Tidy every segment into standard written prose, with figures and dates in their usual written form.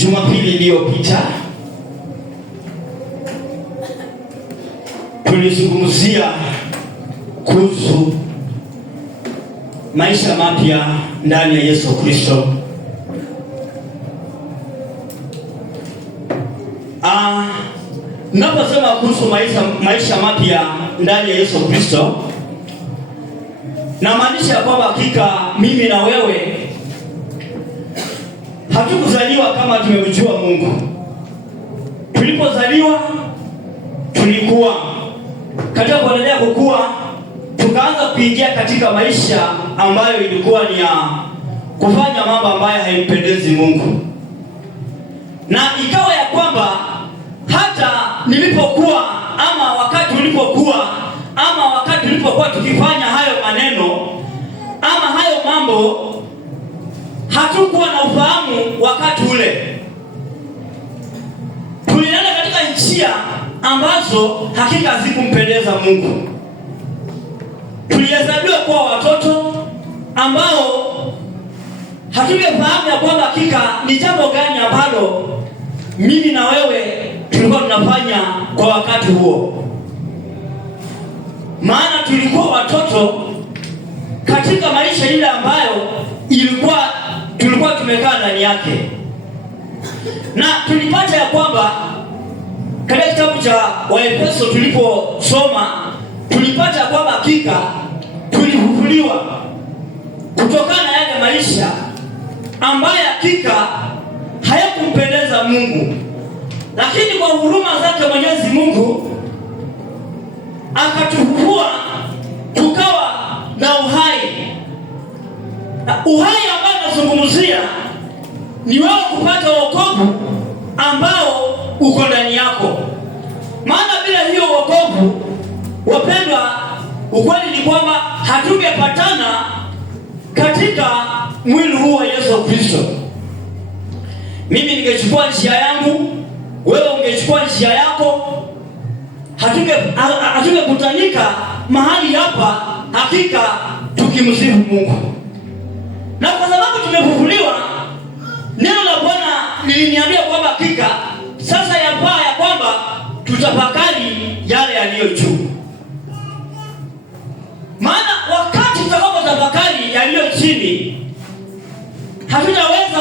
Jumapili iliyopita tulizungumzia kuhusu maisha mapya ndani ya Yesu Kristo. Naposema kuhusu maisha mapya ndani ya Yesu Kristo, namaanisha kwamba hakika mimi na wewe hatukuzaliwa kama tumemjua Mungu. Tulipozaliwa tulikuwa katika kuendelea kukua, tukaanza kuingia katika maisha ambayo ilikuwa ni ya kufanya mambo ambayo haimpendezi Mungu, na ikawa ya kwamba hata nilipokuwa ama wakati tulipokuwa tukifanya hayo maneno ama hayo mambo, hatukuwa na ufahamu wakati ule. Tulienda katika njia ambazo hakika hazikumpendeza Mungu. Tulihesabiwa kuwa watoto ambao hatukufahamu ya kwamba hakika ni jambo gani ambalo mimi na wewe tulikuwa tunafanya kwa wakati huo. Maana tulikuwa watoto katika maisha ile ambayo tulikuwa tumekaa ndani yake. Na tulipata ya kwamba katika kitabu cha Waefeso tuliposoma, tulipata ya kwamba hakika tulifufuliwa kutokana na yale maisha ambayo hakika hayakumpendeza Mungu, lakini kwa huruma zake Mwenyezi Mungu akatufufua tukawa na uhai. Uhai ambao nazungumzia ni wewe kupata wokovu ambao uko ndani yako. Maana bila hiyo wokovu, wapendwa, ukweli ni kwamba hatungepatana katika mwili huu wa Yesu Kristo. Mimi ningechukua njia yangu, wewe ungechukua njia yako, hatungekutanika mahali hapa hakika tukimsifu Mungu. Na kwa sababu tumefufuliwa, neno la Bwana liliniambia kwamba hakika sasa yafaa ya kwamba tutafakari yale yaliyo juu. Maana wakati tutakapotafakari yaliyo chini, hatutaweza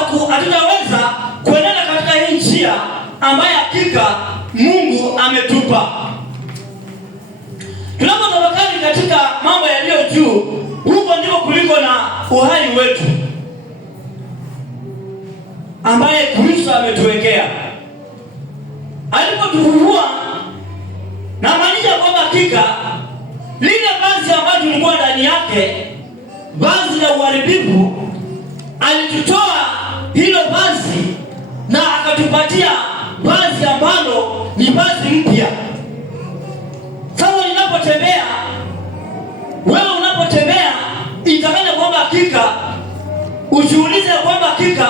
kuendelea katika hii njia ambayo hakika Mungu ametupa. Tunapotafakari katika mambo yaliyo juu, huko ndiko kuliko na uhai wetu ambaye Kristo ametuwekea. Alipotufufua, na maanisha kwamba hakika lile vazi ambalo tulikuwa ndani yake, vazi la uharibifu, alitutoa hilo vazi na akatupatia vazi ambalo ni vazi mpya. Sasa ninapotembea, wewe unapotembea, itakana kwamba hakika ujiulize kwamba hakika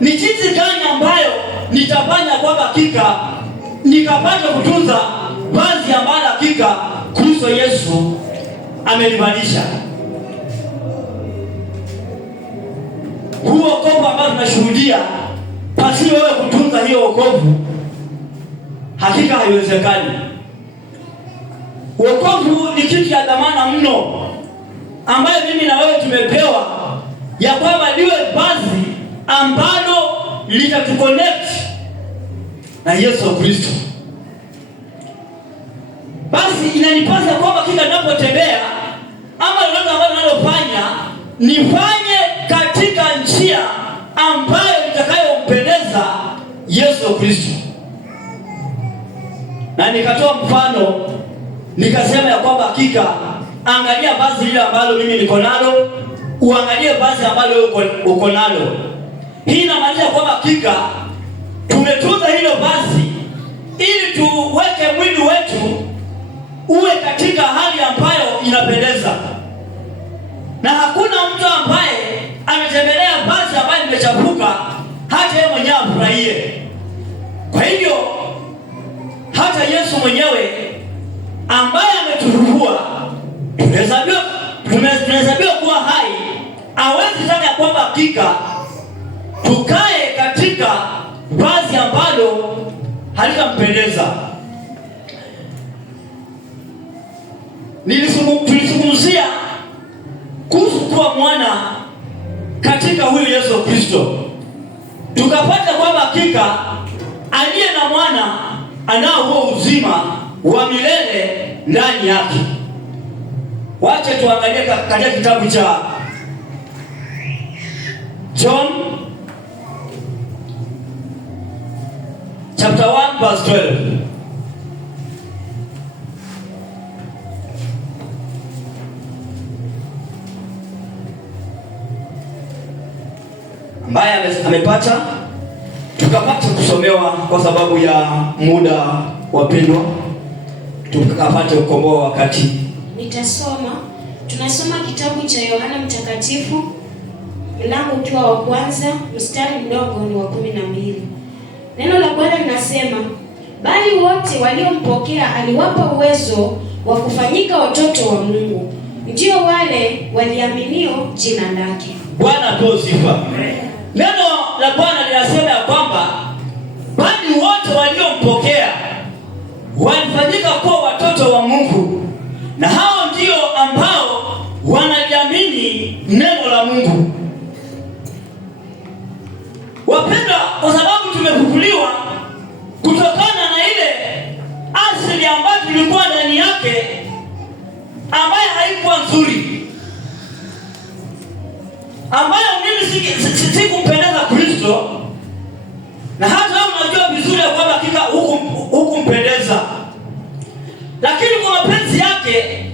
ni jinsi gani ambayo nitafanya kwamba hakika nikapata kutunza vazi ambalo hakika Kristo Yesu amelibadilisha. Huo wokovu ambao tunashuhudia, pasi wewe kutunza hiyo wokovu, hakika haiwezekani. Wokovu ni kitu cha dhamana mno ambayo mimi na wewe tumepewa, ya kwamba liwe vazi ambalo litatuconnect na Yesu Kristo. Basi inanipasa kwamba kila ninapotembea ama lolote ambalo ninalofanya, nifanye katika njia ambayo itakayompendeza Yesu Kristo. Na nikatoa mfano nikasema ya kwamba hakika angalia vazi lile ambalo mimi niko nalo, uangalie vazi ambalo uko nalo. Hii inamaanisha kwamba hakika tumetunza hilo vazi ili tuweke mwili wetu uwe katika hali ambayo inapendeza. Na hakuna mtu ambaye ametembelea vazi ambayo limechafuka hata yeye mwenyewe afurahie. Kwa hivyo hata Yesu mwenyewe ambaye ametufufua, tunahesabiwa kuwa hai, hawezi sana ya kwamba hakika tukae katika ambalo halitampendeza. Tulizungumzia kuhusu kuwa mwana katika huyu Yesu Kristo, tukapata kwamba hakika aliye na mwana anao huo uzima wa milele ndani yake. Wacha tuangalie katika kitabu cha John chapter 1 verse 12. Ambaye amepata tukapata kusomewa kwa sababu ya muda, wapendwa, tukapata ukomboa wakati. Nitasoma. Tunasoma kitabu cha Yohana Mtakatifu, mlango ukiwa wa kwanza, mstari mdogo ni wa 12. Neno la Bwana linasema, bali wote waliompokea aliwapa uwezo wa kufanyika watoto wa Mungu, ndio wale waliaminio jina lake. Bwana apewe sifa. Neno la Bwana linasema ya kwamba bali wote waliompokea walifanyika kuwa watoto wa Mungu, na hao ndio ambao wanaliamini neno la Mungu. Wapendwa, kwa sababu tumefufuliwa kutokana na ile asili ambayo tulikuwa ndani yake, ambayo haikuwa nzuri, ambayo mimi sikumpendeza Kristo, na hata unajua vizuri kwamba hakika hukumpendeza, lakini kwa mapenzi yake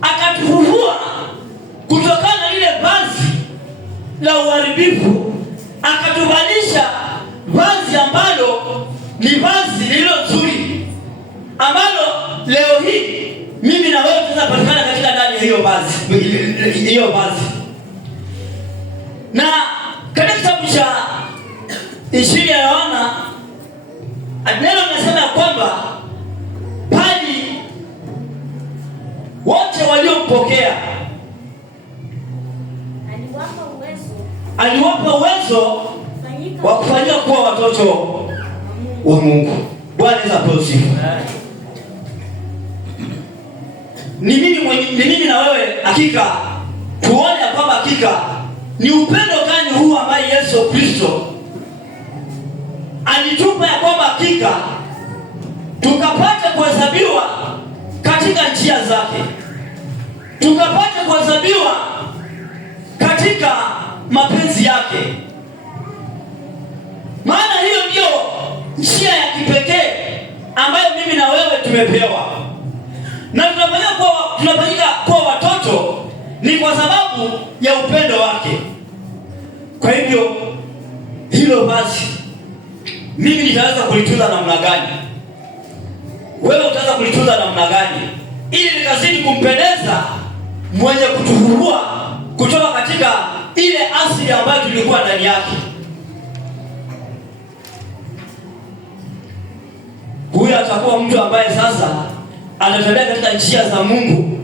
akatufufua kutokana na ile vazi la uharibifu, akatuvalisha vazi ambalo ni vazi lililo nzuri, ambalo leo hii mimi na wewe tunapatikana katika ndani ya hiyo vazi. Na katika kitabu cha Injili ya Yohana neno linasema kwamba bali wote waliompokea aliwapa uwezo wa kufanyika kuwa watoto wa Mungu. Bwana apewe sifa. Ni mimi na wewe hakika tuone kwamba hakika ni upendo gani huu ambaye Yesu Kristo alitupa, ya kwamba hakika tukapata kuhesabiwa katika njia zake, tukapata kuhesabiwa katika mapenzi yake. Maana hiyo ndio njia ya kipekee ambayo mimi na wewe tumepewa, na tunafanyika kuwa watoto ni kwa sababu ya upendo wake. Kwa hivyo hilo basi, mimi nitaweza kulitunza namna gani? Wewe utaweza kulitunza namna gani ili likazidi kumpendeza mwenye kutufufua kutoka katika ile asili ambayo tulikuwa ndani yake? Huyu atakuwa mtu ambaye sasa anatembea katika njia za Mungu,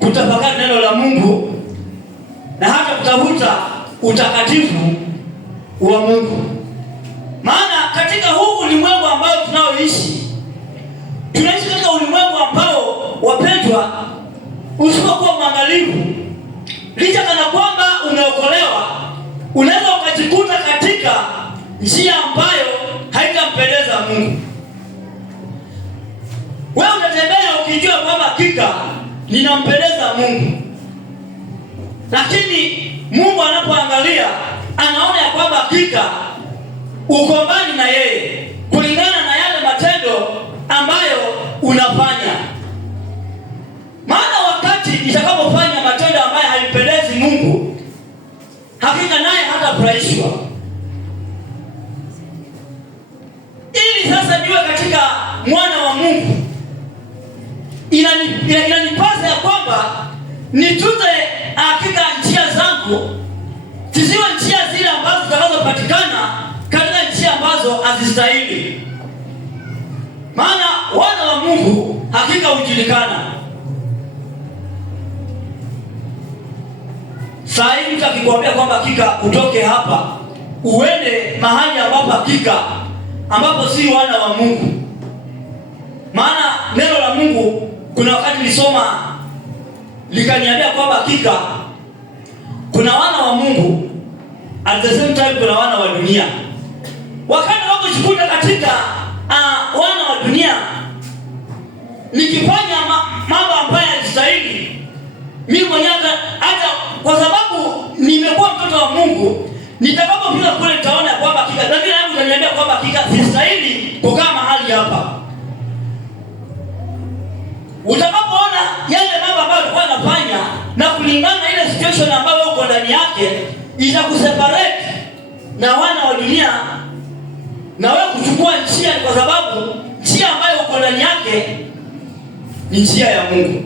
kutafakari neno la Mungu na hata kutafuta utakatifu wa Mungu. Maana katika huu ulimwengu ambao tunaoishi, tunaishi katika ulimwengu ambao, wapendwa, usipokuwa mwangalifu, licha kana kwamba umeokolewa, unaweza ukajikuta katika njia ambayo haitampendeza Mungu. Wewe utatembea ukijua kwamba hakika ninampendeza Mungu, lakini Mungu anapoangalia anaona ya kwamba hakika uko mbali na yeye kulingana na yale matendo ambayo unafanya. Maana wakati nitakapofanya matendo ambayo haimpendezi Mungu, hakika naye hatafurahishwa. Ili sasa niwe katika mwana wa Mungu, inanipasa ya kwamba nitunze hakika njia zangu, zisiwe njia zile ambazo zitakazopatikana katika njia ambazo hazistahili. Maana wana wa Mungu hakika hujulikana. Saa hii mtu akikwambia kwamba hakika utoke hapa, uende mahali ambapo hakika ambapo si wana wa Mungu. Maana neno la Mungu kuna wakati lisoma likaniambia kwamba hakika kuna wana wa Mungu, at the same time kuna wana wa dunia. Wakati unapojikuta katika wana wa dunia, nikifanya mambo ambayo yanastahili mimi mwenyewe, hata kwa sababu nimekuwa mtoto wa Mungu, nitakapofika kule nitaona kwamba hakika dhamira yangu inaniambia kwamba hakika sistahili kukaa mahali hapa. Utakapoona yale mambo ambayo ulikuwa unafanya na kulingana na ile situation ambayo uko ndani yake, itakuseparate na wana wa dunia, na wewe kuchukua njia, kwa sababu njia ambayo uko ndani yake ni njia ya Mungu.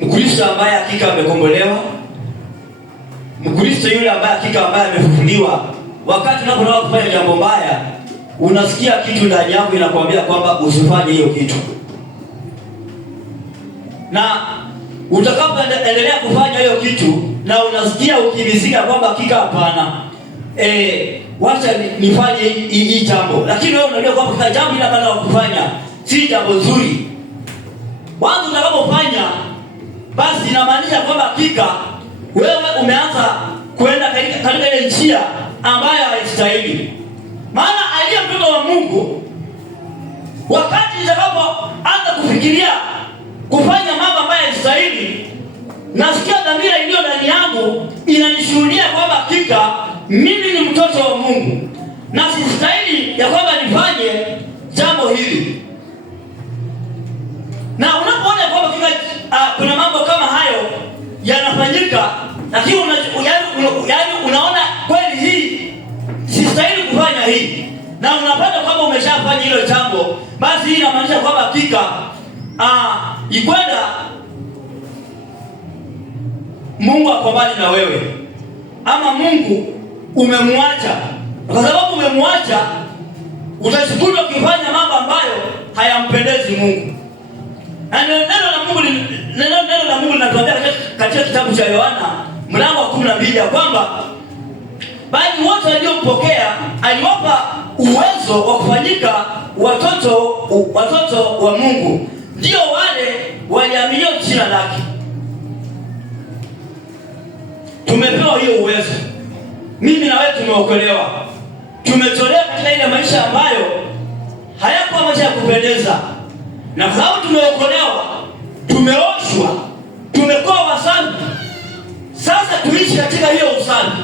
Mkristo ambaye hakika amekombolewa, Mkristo yule ambaye hakika ambaye amefufuliwa, wakati unapoenda kufanya jambo baya, unasikia kitu ndani yako inakwambia kwamba usifanye hiyo kitu, na utakapoendelea kufanya hiyo kitu na unasikia ukimizika kwamba hakika hapana, wacha nifanye hii jambo, lakini wewe unajua kwamba jambo hili ambalo unafanya si jambo zuri. Wangu utakapofanya, basi inamaanisha kwamba hakika wewe umeanza kwenda katika ile njia ambayo haistahili. Maana aliye mtoto wa Mungu, wakati nitakapoanza kufikiria kufanya mambo ambayo haistahili, nasikia dhamira iliyo ndani yangu inanishuhudia kwamba hakika mimi ni mtoto wa Mungu na sistahili ya kwamba nifanye jambo hili. Na unapoona kwamba kuna mambo kama hayo yanafanyika, lakini unaona kweli hii sistahili kufanya hii, na unapata kwamba umeshafanya hilo jambo, basi hii inamaanisha kwamba hakika ikwenda Mungu ako mbali na wewe, ama Mungu umemwacha. Kwa sababu umemwacha, utajikuta ukifanya mambo ambayo hayampendezi Mungu. Na neno la Mungu linatuambia katika kitabu cha Yohana mlango wa 12 ya kwamba bali wote waliompokea aliwapa uwezo wa kufanyika watoto wa Mungu, ndio wale waliaminio jina lake. Tumepewa hiyo uwezo. Mimi na wewe tumeokolewa, tumetolewa katika ile maisha ambayo hayakuwa maisha ya kupendeza, na kwa sababu tumeokolewa, tumeoshwa, tumekuwa wasafi. Sasa tuishi katika hiyo usafi,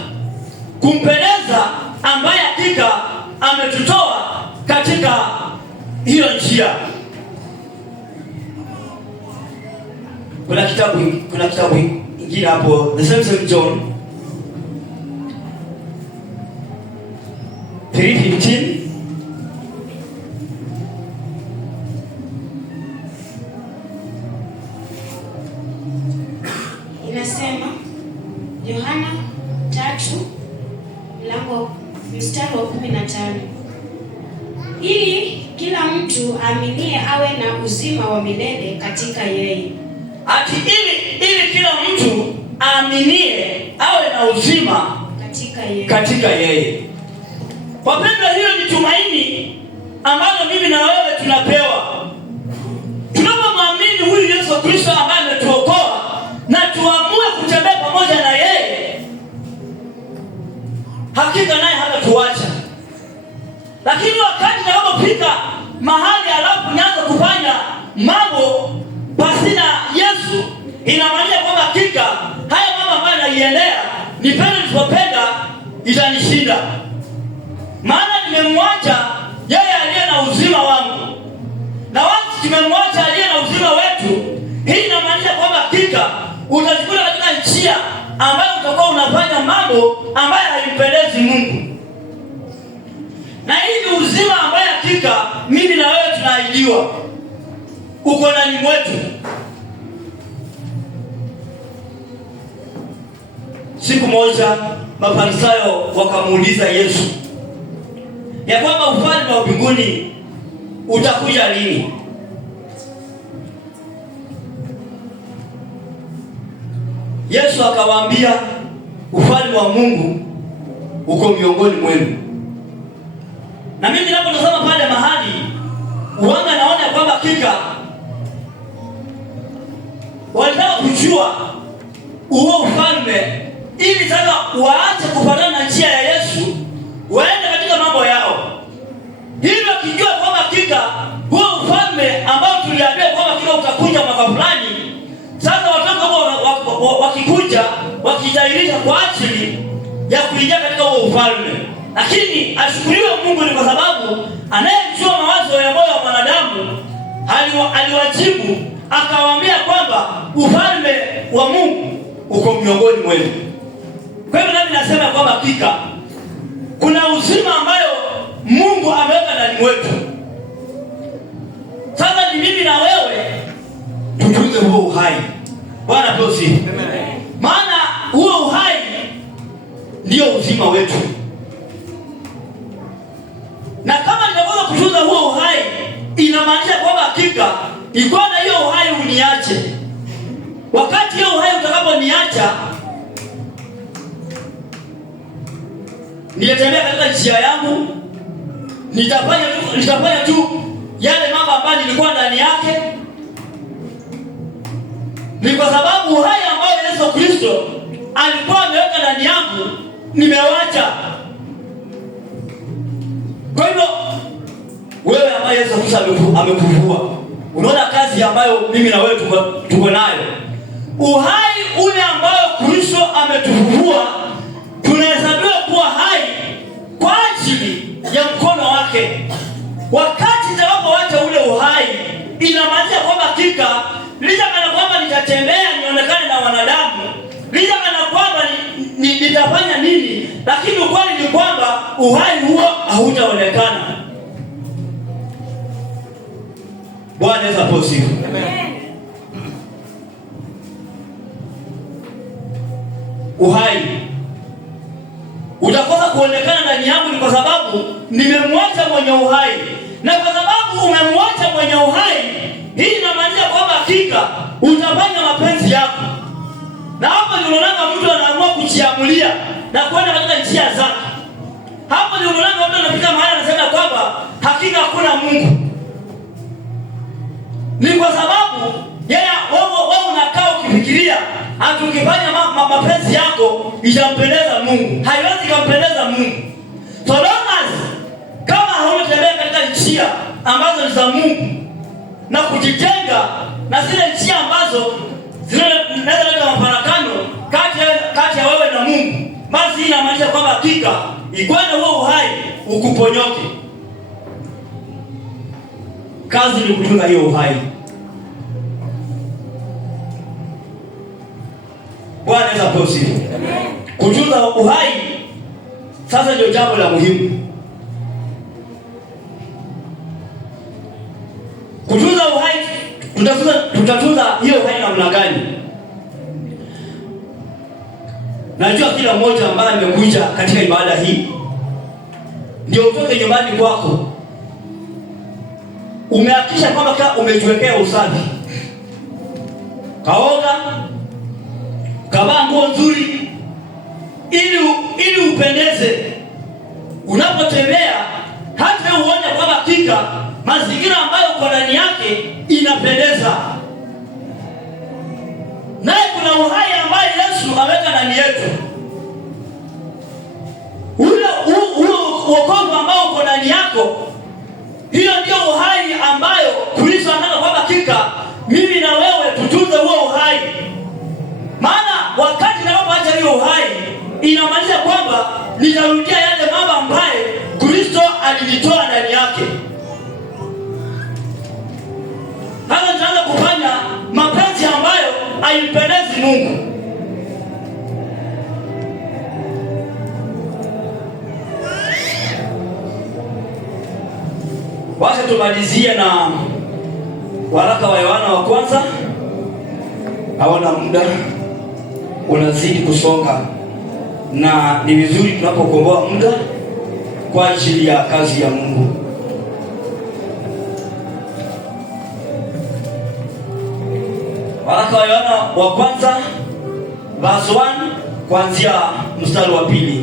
kumpendeza ambaye hakika ametutoa katika hiyo njia. Kuna kitabu ingine hapo, the same John 3:15. Inasema, Yohana 3 mlango mstari wa 15, ili kila mtu aaminie awe na uzima wa milele katika yeye. Ati ili kila mtu aaminie awe na uzima katika yeye. Wapendwa, hiyo ni tumaini ambalo mimi na wewe tunapewa tunapomwamini huyu Yesu Kristo ambaye ametuokoa na tuamue kutembea pamoja na yeye. Hakika naye hatatuacha. Lakini wakati tunapofika mahali alafu nianza kufanya mambo pasina Yesu, inamaanisha kwamba hakika haya mambo ambayo naiendea, nipende nisipopenda, itanishinda. Maana nimemwacha yeye aliye na uzima wangu, na wakati tumemwacha aliye na uzima wetu, hii inamaanisha kwamba hakika utajikuta katika njia ambayo utakuwa unafanya mambo ambayo haimpendezi Mungu. Na hii ni uzima ambayo hakika mimi na wewe tunaahidiwa uko ndani mwetu. Siku moja Mafarisayo wakamuuliza Yesu ya kwamba ufalme wa mbinguni utakuja lini? Yesu akawaambia ufalme wa Mungu uko miongoni mwenu. Na mimi ninapotazama pale mahali uanga, naona kwamba hakika walitaka kujua huo ufalme ili sasa waache kufanana na njia ya Yesu, waende katika mambo yao. Hivyo wakijua kwamba hakika huo ufalme ambao tuliambiwa kwamba kila utakuja mwaka fulani, sasa watoto wakikuja wakitairisha kwa ajili ya kuingia katika huo ufalme. Lakini ashukuriwe Mungu ni kwa sababu anayejua mawazo ya moyo wa mwanadamu aliwajibu akawaambia kwamba ufalme wa Mungu uko miongoni mwenu. Kwa hivyo nami nasema kwamba hakika kuna uzima ambayo Mungu ameweka ndani mwetu. Sasa ni mimi na wewe tutunze huo uhai. Bwana tusifiwe. Maana huo uhai ndio uzima wetu. Na kama nitaweza kutunza huo uhai, inamaanisha kwamba hakika iko na hiyo uhai uniache. Wakati hiyo uhai utakaponiacha, nitatembea katika njia yangu, nitafanya tu yale mambo ambayo nilikuwa ndani yake. Ni kwa sababu uhai ambao Yesu Kristo alikuwa ameweka ndani yangu nimewacha. Kwa hivyo wewe ambaye Yesu Kristo amekuvua, unaona kazi ambayo mimi na wewe tuko nayo. Uhai ule ambao Kristo ametuvua tunahesabiwa kuwa hai kwa ajili ya mkono wake. Wakati nitakapoacha ule uhai, inamaanisha kwamba hakika licha kana kwamba nitatembea nionekane na wanadamu, licha kana kwamba nitafanya nini, lakini ukweli ni kwamba uhai huo hautaonekana. Bwana Yesu asifiwe. Amen. Uhai utakosa kuonekana ndani yangu ni kwa sababu nimemwacha mwenye uhai. Na kwa sababu umemwacha mwenye uhai, hii inamaanisha kwamba hakika utafanya mapenzi yako. Na hapo ndio unaona mtu anaamua kujiamulia na kwenda katika njia zake. Hapo ndio unaona mtu anapita mahali anasema kwamba hakika hakuna Mungu. Ni kwa sababu wewe unakaa ukifikiria ati ukifanya mapenzi yako itampendeza Mungu. Haiwezi kumpendeza Mungu. So long as kama hautatembea katika njia ambazo ni za Mungu na kujitenga na zile njia ambazo zinaweza kuleta mafarakano kati ya wewe na Mungu, basi inamaanisha kwamba hakika ikwenda huo uhai ukuponyoke. Kazi ni kutunza hiyo uhai. Bwana Yesu asifiwe. Kutunza uhai sasa ndio jambo la muhimu. Kutunza uhai, tutatunza hiyo uhai namna gani? Najua kila mmoja ambaye amekuja katika ibada hii ndio utoke nyumbani kwako umehakikisha kwamba umejiwekea usafi, kaoga, kavaa nguo nzuri ili upendeze. Unapotembea hata uone kwamba hakika mazingira ambayo uko ndani yake inapendeza. Naye kuna uhai ambaye Yesu ameweka ndani yetu. Ule wokovu ambao uko ndani yako, hiyo ndio uhai ambayo Kristo anataka kwamba hakika mimi na wewe tutunze huo uhai. Maana wakati ninapoacha hiyo uhai, inamaanisha kwamba nitarudia yale mambo ambayo Kristo alinitoa ndani yake. Hata nitaanza kufanya mapenzi ambayo haimpendezi Mungu. Wacha tumalizie na waraka wa Yohana wa kwanza. Haona muda unazidi kusonga, na ni vizuri tunapokomboa muda kwa ajili ya kazi ya Mungu. Waraka wa Yohana wa kwanza verse 1 kuanzia mstari wa 2.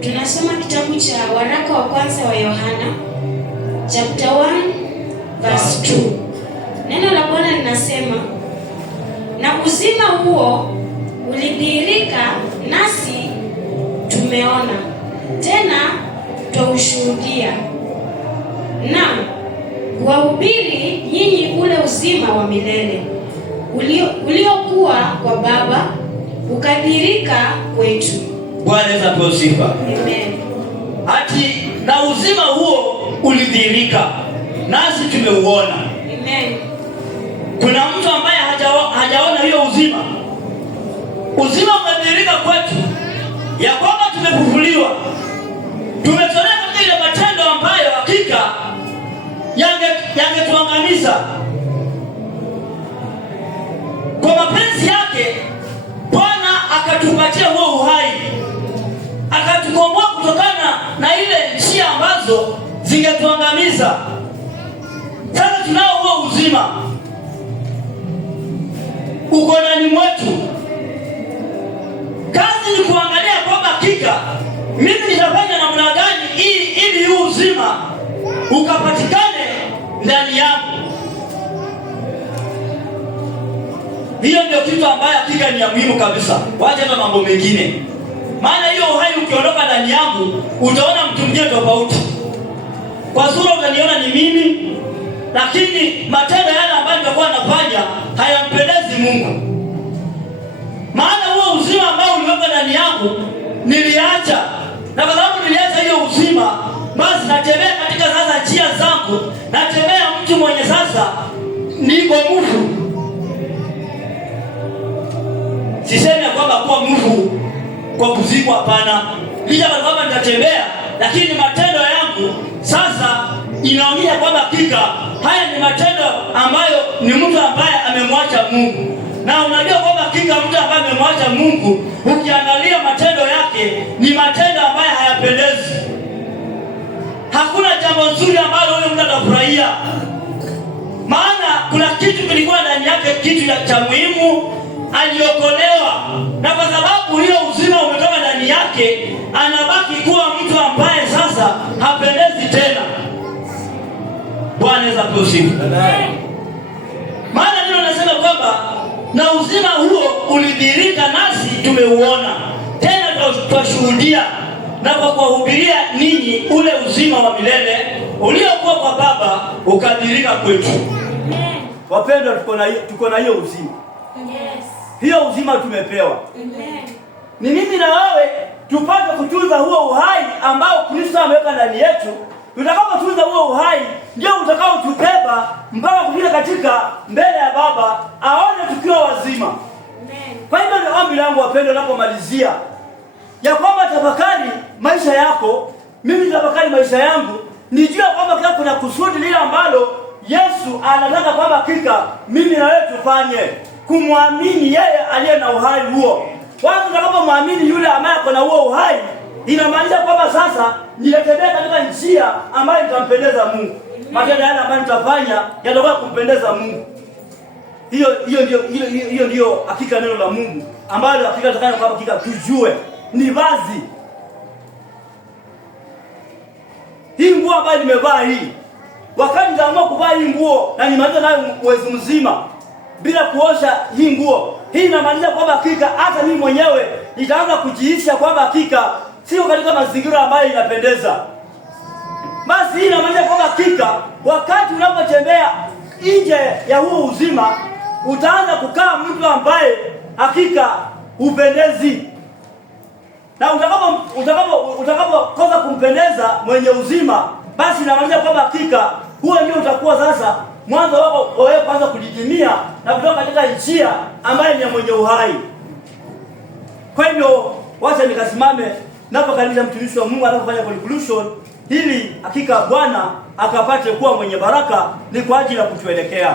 Tunasoma kitabu cha waraka wa kwanza wa Yohana chapter 1 verse 2. Neno la Bwana linasema, na uzima huo ulidhihirika, nasi tumeona, tena twaushuhudia, na wahubiri nyinyi ule uzima wa milele uliokuwa kwa Baba, ukadhihirika kwetu. Bwana Yesu apewe sifa. Amen. Ati na uzima huo ulidhihirika, nasi tumeuona. Amen. Kuna mtu ambaye hajaona hiyo uzima. Uzima umedhihirika kwetu, ya kwamba tumefufuliwa, tumetolewa katika ile matendo ambayo hakika yangetuangamiza. Kwa mapenzi yake Bwana akatupatia huo uhai, akatukomboa kutokana na ile njia ambazo zingetuangamiza. Sasa tunao huo uzima, uko ndani mwetu. Kazi ni kuangalia kwamba hakika mimi nitafanya namna gani ili huu uzima ukapatikane ndani yangu. Hiyo ndio kitu ambayo hakika ni ya muhimu kabisa. Wacha hata mambo mengine. Maana hiyo uhai ukiondoka ndani yangu, utaona mtu mwingine tofauti. Kwa sura utaniona ni mimi, lakini matendo yale ambayo nitakuwa nafanya hayampendezi Mungu. Maana huo uzima ambao uliweka ndani yangu niliacha. Na kwa sababu niliacha hiyo uzima, basi natembea katika sasa njia zangu, natembea mtu mwenye sasa niko mfu. Sisemi kwamba kuwa mfu kwa kuzikwa, hapana. Licha ya kwamba nitatembea, lakini matendo yangu sasa inaonyesha kwamba hakika haya ni matendo ambayo ni mtu ambaye amemwacha Mungu. Na unajua kwamba hakika mtu ambaye amemwacha Mungu, ukiangalia matendo yake ni matendo ambayo hayapendezi. Hakuna jambo nzuri ambalo huyo mtu atafurahia. Maana kuna kitu kilikuwa ndani yake, kitu cha muhimu, aliokolewa. Na kwa sababu hiyo uzima umetoka ndani yake, anabaki kuwa mtu ambaye sasa hapendezi tena. Bwana Yesu asifiwe. Maana neno nasema kwamba na uzima huo ulidhihirika, nasi tumeuona, tena twashuhudia, na kwa kuwahubiria ninyi ule uzima wa milele uliokuwa kwa Baba ukadhihirika kwetu. Wapendwa, tuko na hiyo uzima. Yes. Hiyo uzima tumepewa. Amen. Ni mimi na wewe tupate kutunza huo uhai ambao Kristo ameweka ndani yetu. Tutakapotunza huo uhai, ndio utakaotubeba mpaka kufika katika mbele ya Baba, aone tukiwa wazima. Amen. Kwa hivyo ni ombi langu wapendwa, napomalizia ya kwamba tafakari maisha yako, mimi tafakari maisha yangu, nijue kwamba kuna kusudi lile ambalo Yesu anataka kwamba hakika mimi na wewe tufanye, kumwamini yeye aliye na uhai huo. Watu tutakapomwamini yule ambaye ako na huo uhai, inamaanisha kwamba sasa nitatembea katika njia ambayo itampendeza Mungu. Matendo yale ambayo nitafanya yatakuwa kumpendeza Mungu. Hiyo ndio hakika neno la Mungu ambalo hakika tutakana kwamba hakika tujue ni vazi. Hii nguo ambayo nimevaa hii, wakati nitaamua kuvaa hii nguo na nimaliza nayo mwezi mzima bila kuosha hii nguo, hii inamaanisha kwamba hakika hata mimi mwenyewe nitaanza kujiisha kwamba hakika sio katika mazingira ambayo inapendeza. Basi hii inamaanisha kwamba hakika wakati unapotembea nje ya huo uzima, utaanza kukaa mtu ambaye hakika upendezi. Na utakapokosa kumpendeza mwenye uzima, basi inamaanisha kwamba hakika huo ndio utakuwa sasa mwanzo wako wewe kwanza kujidimia na kutoka katika njia ambayo ni ya mwenye uhai. Kwa hivyo wacha nikasimame napokaribisha mtumishi wa Mungu anapofanya conclusion, ili hakika Bwana akapate kuwa mwenye baraka, ni kwa ajili ya kutuelekea.